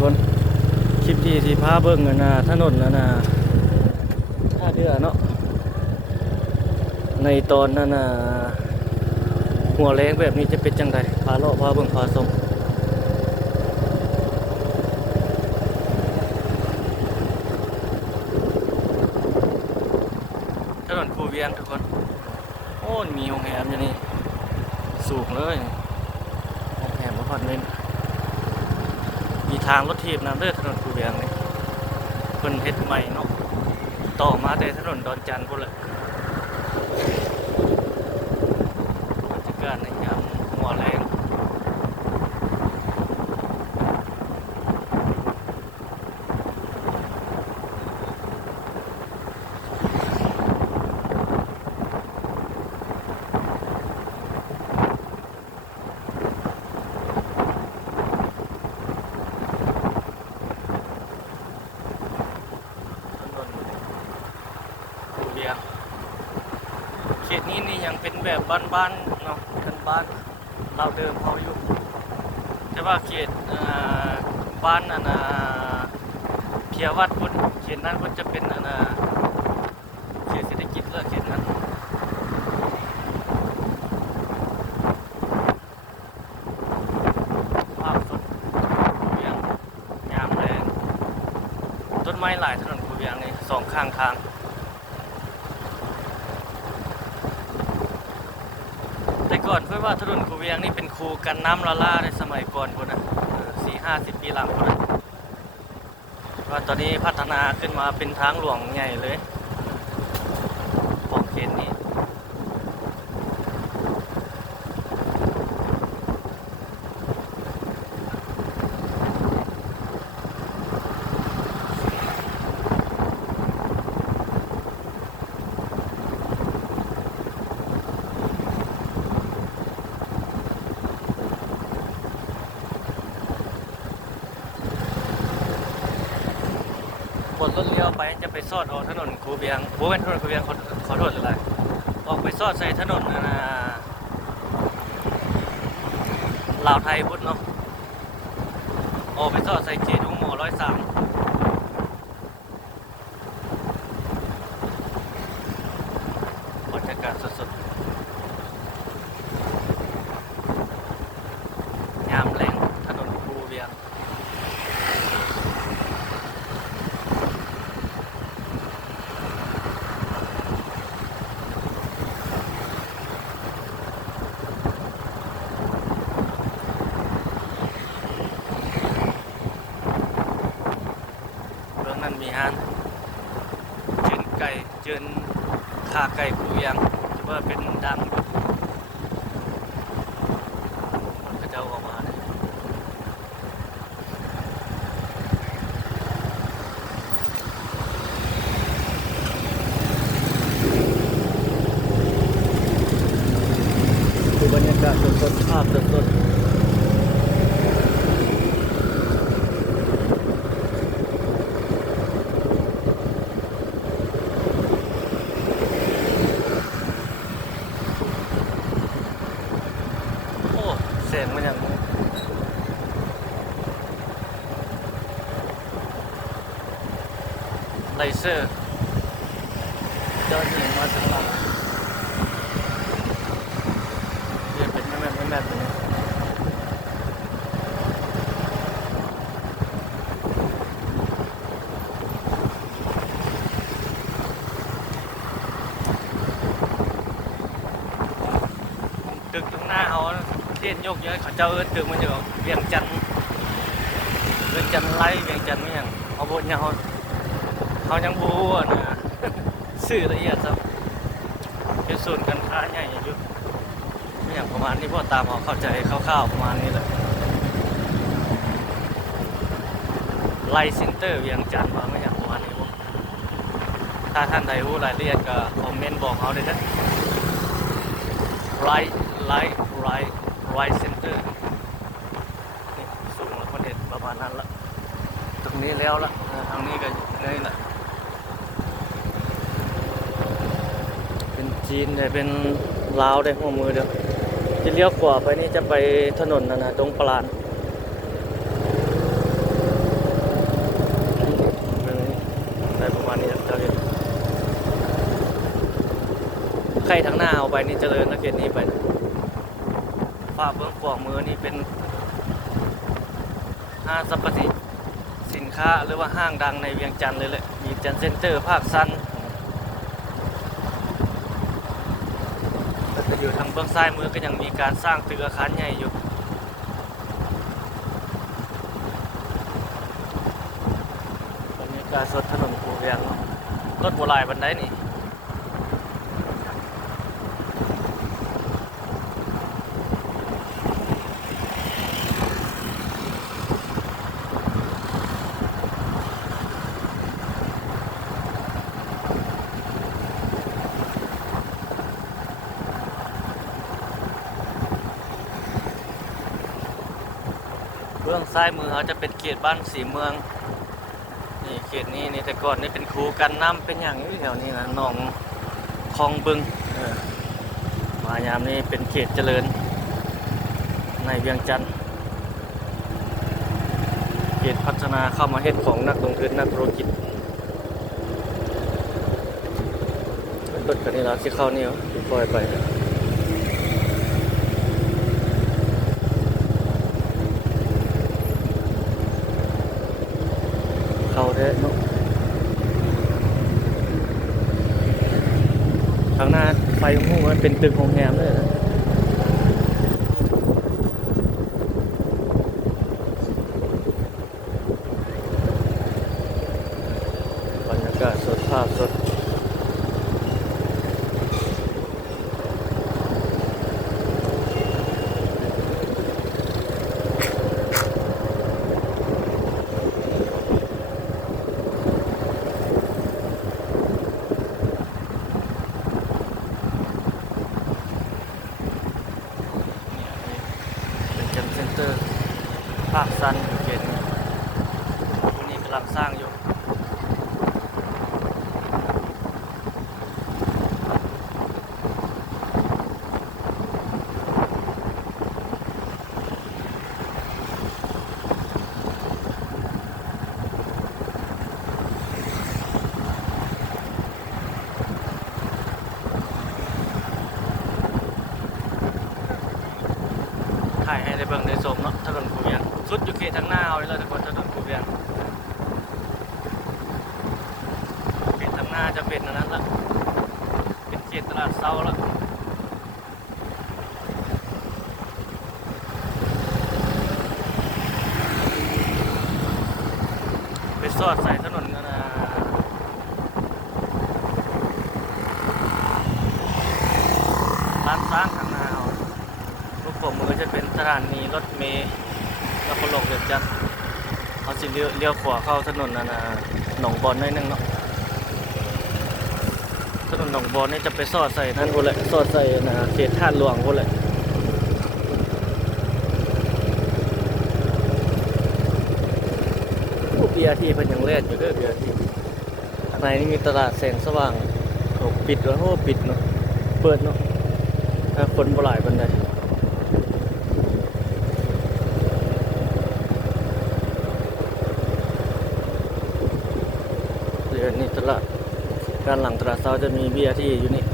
คนคลิปที่พาเบิ่งนะถนนนะท่าเรือเนาะในตอนนั้นหัวแรงแบบนี้จะเป็นจังไดพาเลาะพาเบิ่งพาชมถนนคูเวียงทุกคนโอ้มีโรงแรมอยู่นี่สูงเลยโรงแรมบ่พอดเว้นมีทางรถถีบนำเด้อถนนคูเวียงนี่เพิ่นเฮ็ดใหม่เนาะต่อมาแต่ถนนดอนจันทร์พุ่นแหละบรรยากาศในยามหัวแรงเขตนี้นี่ยังเป็นแบบบ้านๆเนาะท่านบ้านเราเดิมเขาอยู่แต่ว่าเขตบ้านเพียวัดพุทธเขตนั้นก็จะเป็นเขตเศรษฐกิจเลยเขตนั้นภาพสดคูเวียงยามแรงต้นไม้หลายถนนคูเวียงนี่สองข้างทางแต่ก่อนเพื่อว่าถนนคูเวียงนี่เป็นคูกันน้ำละล่าในสมัยก่อนคนนะ40-50 ปีหลังคนนะว่าตอนนี้พัฒนาขึ้นมาเป็นทางหลวงใหญ่เลยของเขตนี้บนรถเลี้ยวไปจะไปซอดออกถนนคูเวียงโอ้เป็นถนนคูเวียงขอโทษอะไรออกไปซอดใส่ถนนลาวไทยพุทธเนาะออกไปซอดใส่เขตทุ่งหมอ103บรรยากาศสดๆยามแรงถนนคูเวียงนั่นมีฮานเจินไก่เจินขาไก่คูเวียงที่ว่าเป็นดังมันก็จะออกมาเลยดูบรรยากาศสดๆภาพสดๆเสียงมันอย่างไลเซอร์เจ้าหญิงมาจากหลังเรียกเป็นแม่แบบนี้ตึกตรงหน้าเขาเทียนยกเยอะเขาเจ้าตึกมันอยู่เวียงจันทร์ไล่เวียงจันทร์ไม่อย่างเอาบนเนี่ยเขายังบูนะสื่อละเอียดครับเป็นส่วนการค้าใหญ่อยู่ไม่อย่างประมาณนี้พวกตามเขาเข้าใจคร่าวๆประมาณนี้แหละไลเซ็นเตอร์เวียงจันทร์ว่าไม่อย่างประมาณนี้พวกถ้าท่านใดรู้รายละเอียดก็คอมเมนต์บอกเขาเลยนะไลเซ็นเตอร์นี่สูงแล้วคนเด็ดประมาณนั้นละตรงนี้แล้วละทางนี้ก็นี่แหละเป็นจีนแต่เป็นลาวได้หัวมือเดียวที่เลี้ยวขวาไปนี่จะไปถนนดงปลาณ ใครทางหน้าเอาไปนี่เจริญนะเขตนี้ไปนะฝ้าเบื้องขวามือนี่เป็นห้างสรรพสินค้าหรือว่าห้างดังในเวียงจันทร์เลยแหละเวียงจันทร์เซ็นเตอร์ภาคซันแต่อยู่ทางเบื้องซ้ายมือก็ยังมีการสร้างตึกอาคารใหญ่อยู่บรรยากาศสดถนนคูเวียงรถโบราณบันไดนี่เบื้องซ้ายมือเขาจะเป็นเขตบ้านสีเมืองนี่เขตนี้นี่แต่ก่อนนี่เป็นคูกันน้ำเป็นอย่างนี้แถวนี้นะหนองคลองบึงมายามนี้เป็นเขตเจริญในเวียงจันทร์เขตพัฒนาเข้ามาเฮ็ดของนักลงทุนนักธุรกิจรถคันนี้เราที่เข้านี่ปล่อยไปเข้าได้เนาะข้างหน้าไฟมุ่งมันเป็นตึกโรงแรมเลยนะบรรยากาศสดภาพสดเซ็นเตอร์ภาคซันเขตนี้ตัวนี้กำลังสร้างอยู่ถ่ายให้ได้เบิ่งได้ชมเนาะถนนคูเวียงสุดอยู่เขตทางหน้าเอาไว้เลยทุกคนถนนคูเวียงเขตทางหน้าจะเป็นอันนั้นละเป็นเขตตลาดเช้าละไปสอดใส่ถนนกันนะร้านสร้างทางหน้าเอาลูกผมมันก็จะเป็นสถานีรถเมล์แล้วก็ลงเวียงจันทร์เขาสิเลี้ยวขวาเข้าถนนหนองบอนได้นึงเนาะถนนหนองบอนนี่จะไปสอดใส่นั่นกูแหละสอดใส่เขตท่าหลวงกูแหละผู้ BRT เป็นอย่างแรกอยู่ด้วย BRT ข้างในนี่มีตลาดแสงสว่างโอ้ปิดแล้วโอ้ปิดเนาะเปิดเนาะถ้าคนบ่หลายคนใดเดี๋ยวนี้ตลาดด้านหลังตลาดเช้าจะมี BRT อยู่นี่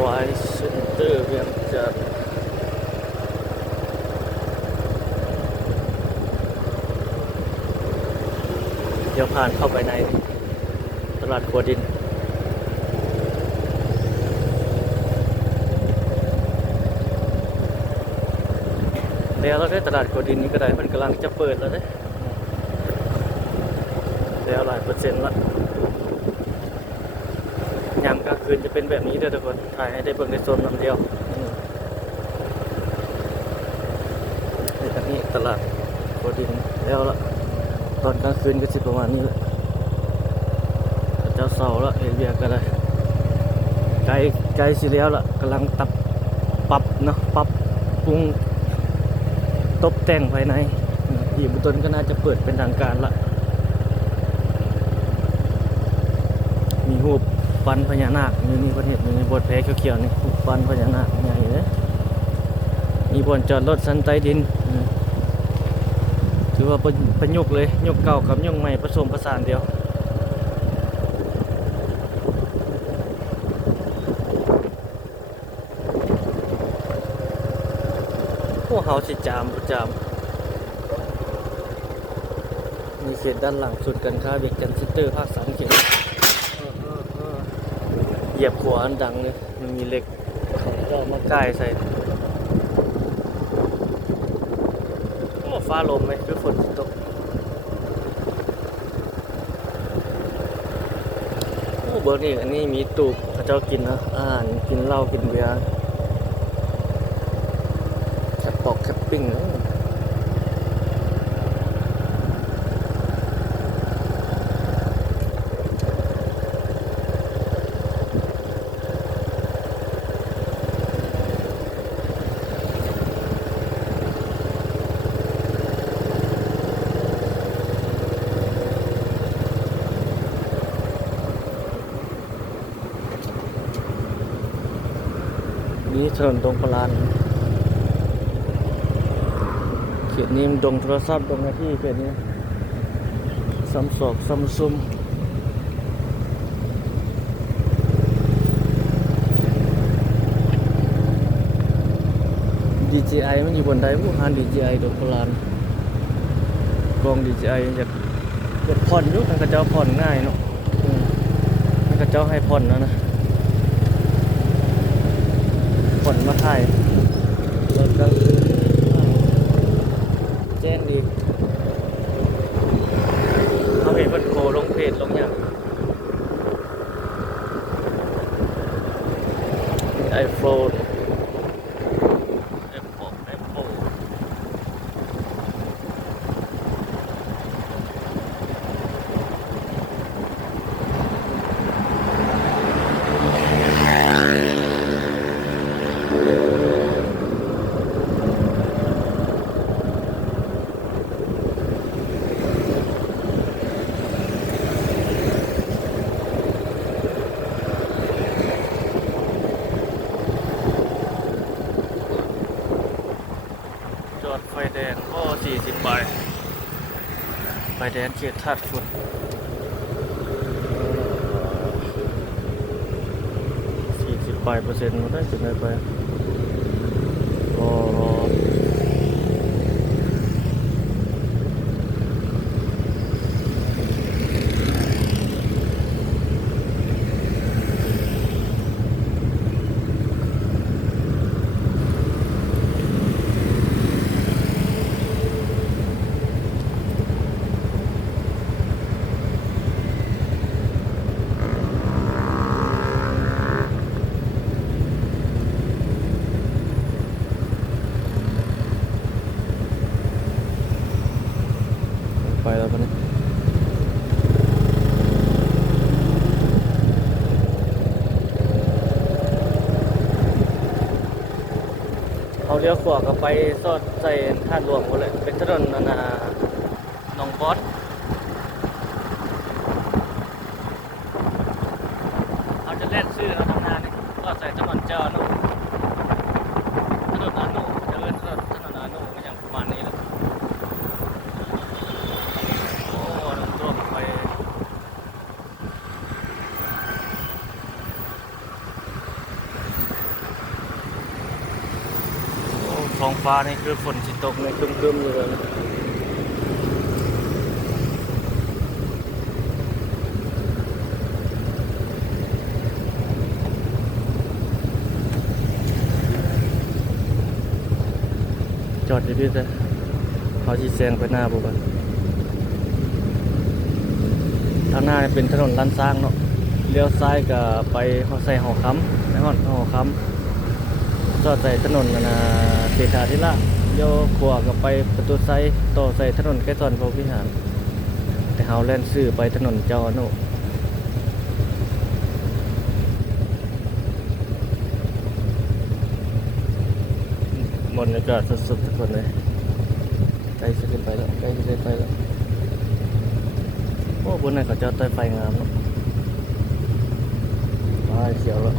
ไวเซ็นเตอร์เวียงจันทร์เดี๋ยวผ่านเข้าไปในตลาดขัวดินแล้วเราได้ตลาดขัวดินนี้ก็ได้มันกำลังจะเปิดแล้วแล้วหลายเปอร์เซ็นต์ละยามกลางคืนจะเป็นแบบนี้เด้อทุกคนถ่ายให้ได้เบิ่งในโซนลำเดียวนี่ตลาดขัวดินแล้วละตอนกลางคืนก็สิประมาณนี้แหละเจ้าเสาละเอเวียก็ได้ไกลสิแล้วละกำลังปรับเนาะปรับปรุงตกแต่งภายในอีกบุตรก็น่าจะเปิดเป็นทางการละ รูปปั้นพญานาคนี่ประเทศนี้บทแพ้เขียวๆนี่รูปปั้นพญานาคใหญ่เลยมีบนจอดรถชั้นใต้ดินถือว่าประยุกต์เลยยกเก่ากับยกใหม่ผสมผสานเดียวพวกเขาสิจามประจามมีเขตด้านหลังสุดกันค้าเบรกกันซิสเตอร์ภาค3เขตเหยียบหัวอันดังเลยมันมีเหล็กเรามาใกล้ใส่โอ้ฟ้าลมไหมคือฝนตกโอ้เบอร์นี่อันนี้มีตูบพระเจ้ากินนะอาหารกินเหล้ากินเบียร์แคปปอกแคปปิ้งนี่ถนนตรงพลานเขตนี้มันดงโทรศัพท์ดงหน้าที่เขตนี้ซ้ำศอกซ้ำซุ่ม DJI มันอยู่บนใดผู้หาน DJI ดงพลานกอง DJI อยากผ่อนอยู่ทางกระเจ้าผ่อนง่ายเนาะทางกระเจ้าให้ผ่อนนะผ่อนมาถ่ายรถกลางคืนแจ้งอีกเขาเห็นมันโคลงเพจลงอย่างไอโฟนAppleจอดไฟแดงก็40 ใบไฟแดงเขตธาตุฝุ่น40 ใบเปอร์เซ็นต์มันได้จุดไหนไปรอไปแล้วกันนะเขาเลี้ยวขวาก็ไปซอดใส่ท่าหลวงหมดเลยเป็นถนนหนองบอสเขาจะเล่นซื้อเขาทำงานนี่ก็ใส่ถนนเจ้านุถนนอานุจะเล่นถนนอานุก็อย่างประมาณนี้แหละโอ้ลงตัวไปท้องฟ้านี่คือฝนสิตกในครึ้มๆอยู่เลยนะจอดอยู่พี่จ้ะเขาชี้แจงไปหน้าบุกทางหน้าเป็นถนนลานสร้างเนาะเลี้ยวซ้ายก็ไปใส่หอค้ำในหอค้ำจอดใส่ถนนเศรษฐาธิราชเลี้ยวขวาก็ไปประตูไซต่อใส่ถนนแค่ตอนพระวิหารแต่เฮาแล่นซื้อไปถนนเจ้าอนุบรรยากาศสดๆทุกคนเลยใกล้จะขึ้นไปแล้วใกล้จะได้ไปแล้วโอ้บนนั้นเขาเจ้าต้อยไฟงามเนาะ เขียวแล้ว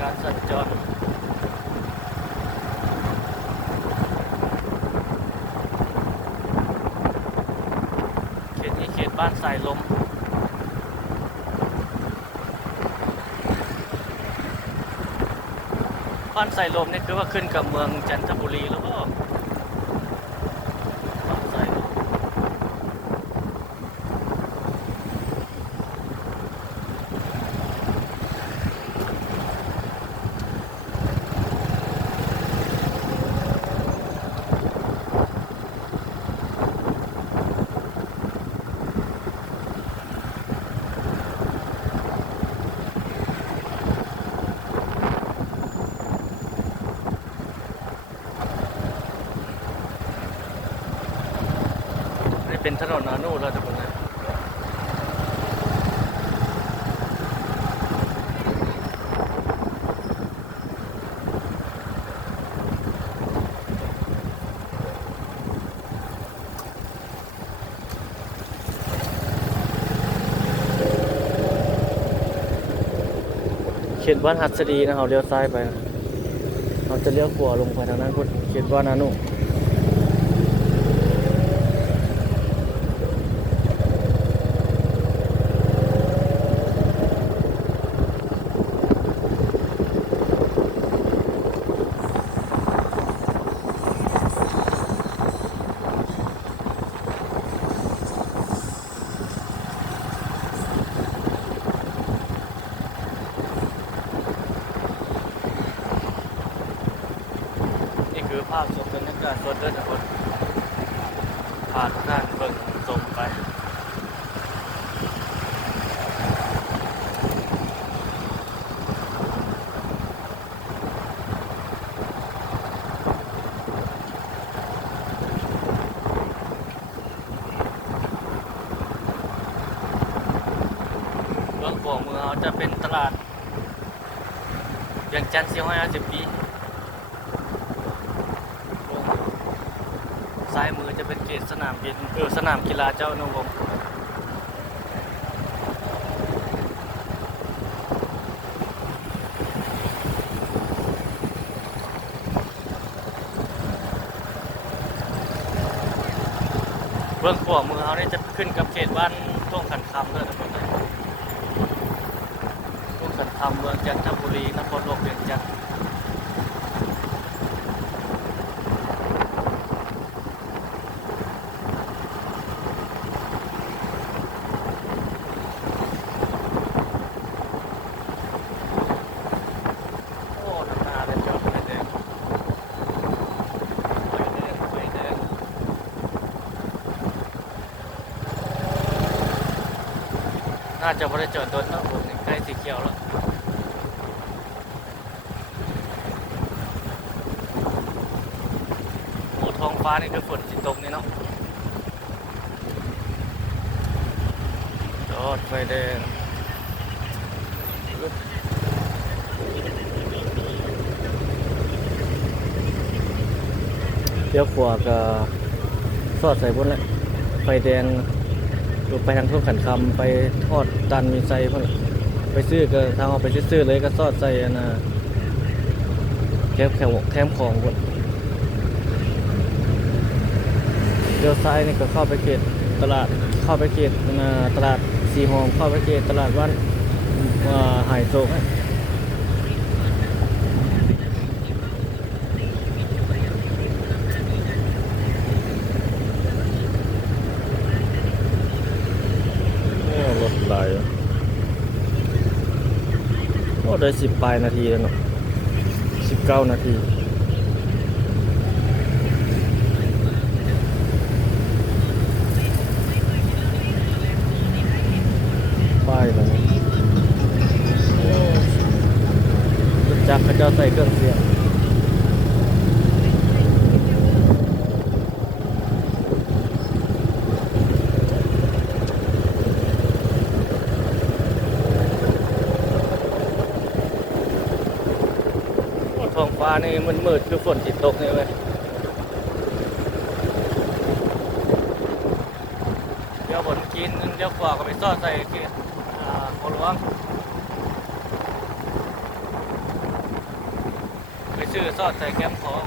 การสัญจรเขตนี้เขตบ้านสายลมบ้านสายลมนี่คือว่าขึ้นกับเมืองจันทบุรีแล้วก็บ้านสายลมนี่เป็นถนนนานูแล้วทุกคนนะเขตบ้านหัดสดีนะเราเลี้ยวซ้ายไปนะเราจะเลี้ยวขวาลงไปทางนั้นพุทธเขตบ้านนานูนี่คือภาพสดบรรยากาศสดเดินทุกคนผ่านด้านเบิ่งส่งไปเมืองขวางเมืองเราจะเป็นตลาดเวียงจันทร์450 ปีซ้ายมือจะเป็นเขตสนามบินสนามกีฬาเจ้านุวงศ์เบื้องขวามือเขาเนี่ยจะขึ้นกับเขตบ้านท่วงขันคำด้วยทุกคนเลยท่วงขันคำเมืองจันทบุรีนครหลวงเวียงจันทร์โอ้นานๆเลยจอดไฟแดงไฟแดงน่าจะไม่ได้จอดโดนนะผมใกล้สีเขียวแล้วโอ้ท้องฟ้านี่คือฝนสิตกนี่เนาะจอดไฟแดงเลี้ยวขวาก็สอดใส่บนแหละไฟแดงลงไปทางทุ่งขันคำไปทอดตันมีไซพวกนี้ไปซื้อก็ทางเอาไปซื้อเลยก็สอดใส่อันน่ะแคมของพวกเลี้ยวซ้ายนี่ก็เข้าไปเขตตลาดเข้าไปเขตตลาดสีหอมเข้าไปเขตตลาดบ้านหายโศกรถไหลโอ้ได้10 ปลายนาทีแล้วเนาะ19 นาทีป้ายแล้วเนี่ยจากพระเจ้าใส่เครื่องเสียง ท้องฟ้านี่มันมืดคือฝนติดตกนี่เว้ยเดี๋ยวบนกินเดี๋ยวกว่าก็ไปซ่อนใส่เกศโคหลวงไปซื้อซ่อนใส่แคมป์ของ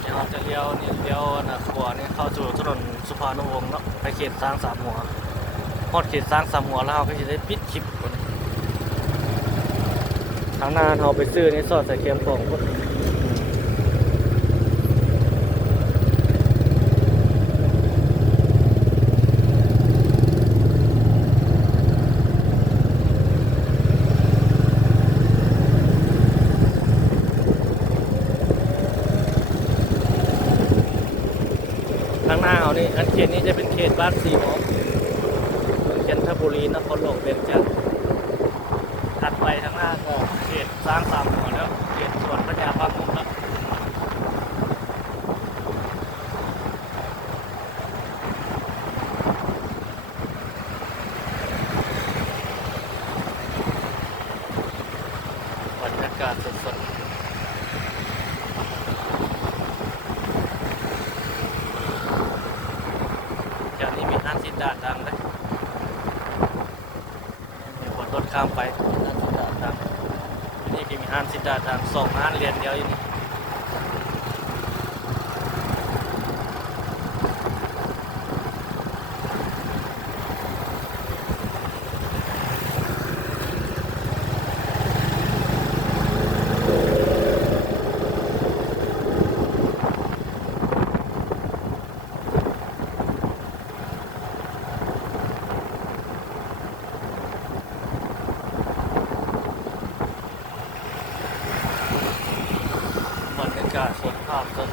เดี๋ยวเราจะเลี้ยวนี่เลี้ยวนะขวานี่เข้าสู่ถนนสุภาพนวงศ์เนาะไปเขตสร้างสามหัวฮอดเขตสร้างสามหัวแล้วเราก็จะได้ปิดคลิปทางหน้าเราไปซื้อนี่ซ่อนใส่แคมป์ของพุ่นทางหน้าเขานี่อันเขตนี้จะเป็นเขตบ้านสีหมอจันทบุรีนครหลวงเวียงจันทร์ถัดไปทางหน้าก็เขตสร้างสามหัวแล้วเขตสวนพระยาพามุมแล้วบรรยากาศสดๆจากนี้มีห้างสินดาดังเลยมีคนรถข้ามไปห้างสินดาดังนี่ก็มีห้างสินดาดังสองห้างเรียนเดียวอยู่นี่บรรยากาศสดภาพสด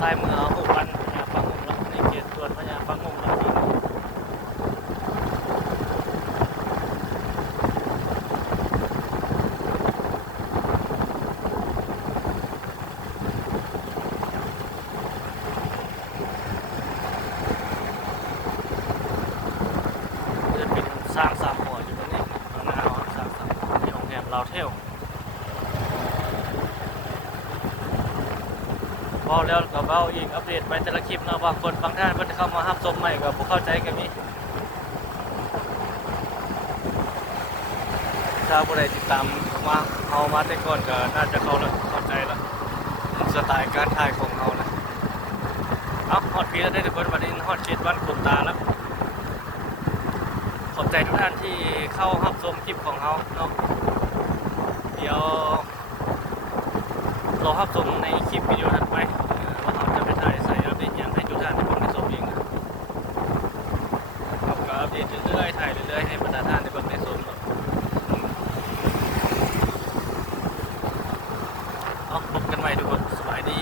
ซ้ายมือหุบวันพญาฟังงมแล้วในเขตสวนพญาฟังงมแล้วที่จะเป็นสร้างสามหัวอยู่ตรงนี้ตรงหน้าเอาสร้างสามหัวที่โรงแรมเราเที่ยวพอแล้วก็เอาอีกอัปเดตไปแต่ละคลิปเนาะบางคนบางท่านเพิ่นเข้ามารับชมใหม่ก็บ่เข้าใจก็มีถ้าผู้ใดติดตามมาเอามาแต่ก่อนก็น่าจะเข้าใจแล้วสไตล์การถ่ายของเรานะเอาฮอดปีแล้วได้ทุกคนวันนี้ฮอดเขตบ้านขุนตาแล้วขอบใจทุกท่านที่เข้ารับชมคลิปของเราเนาะเดี๋ยวเรารับชมในคลิปวิดีโอถัดไปว่าเราจะไปถ่ายใส่อัปเดตยังให้ทุกท่านได้เบิ่งได้ชมเองนะครับก็อัปเดตเรื่อยๆถ่ายเรื่อยๆให้บรรดาท่านได้เบิ่งได้ชมเนาะเอาพบกันใหม่ทุกคนสวัสดี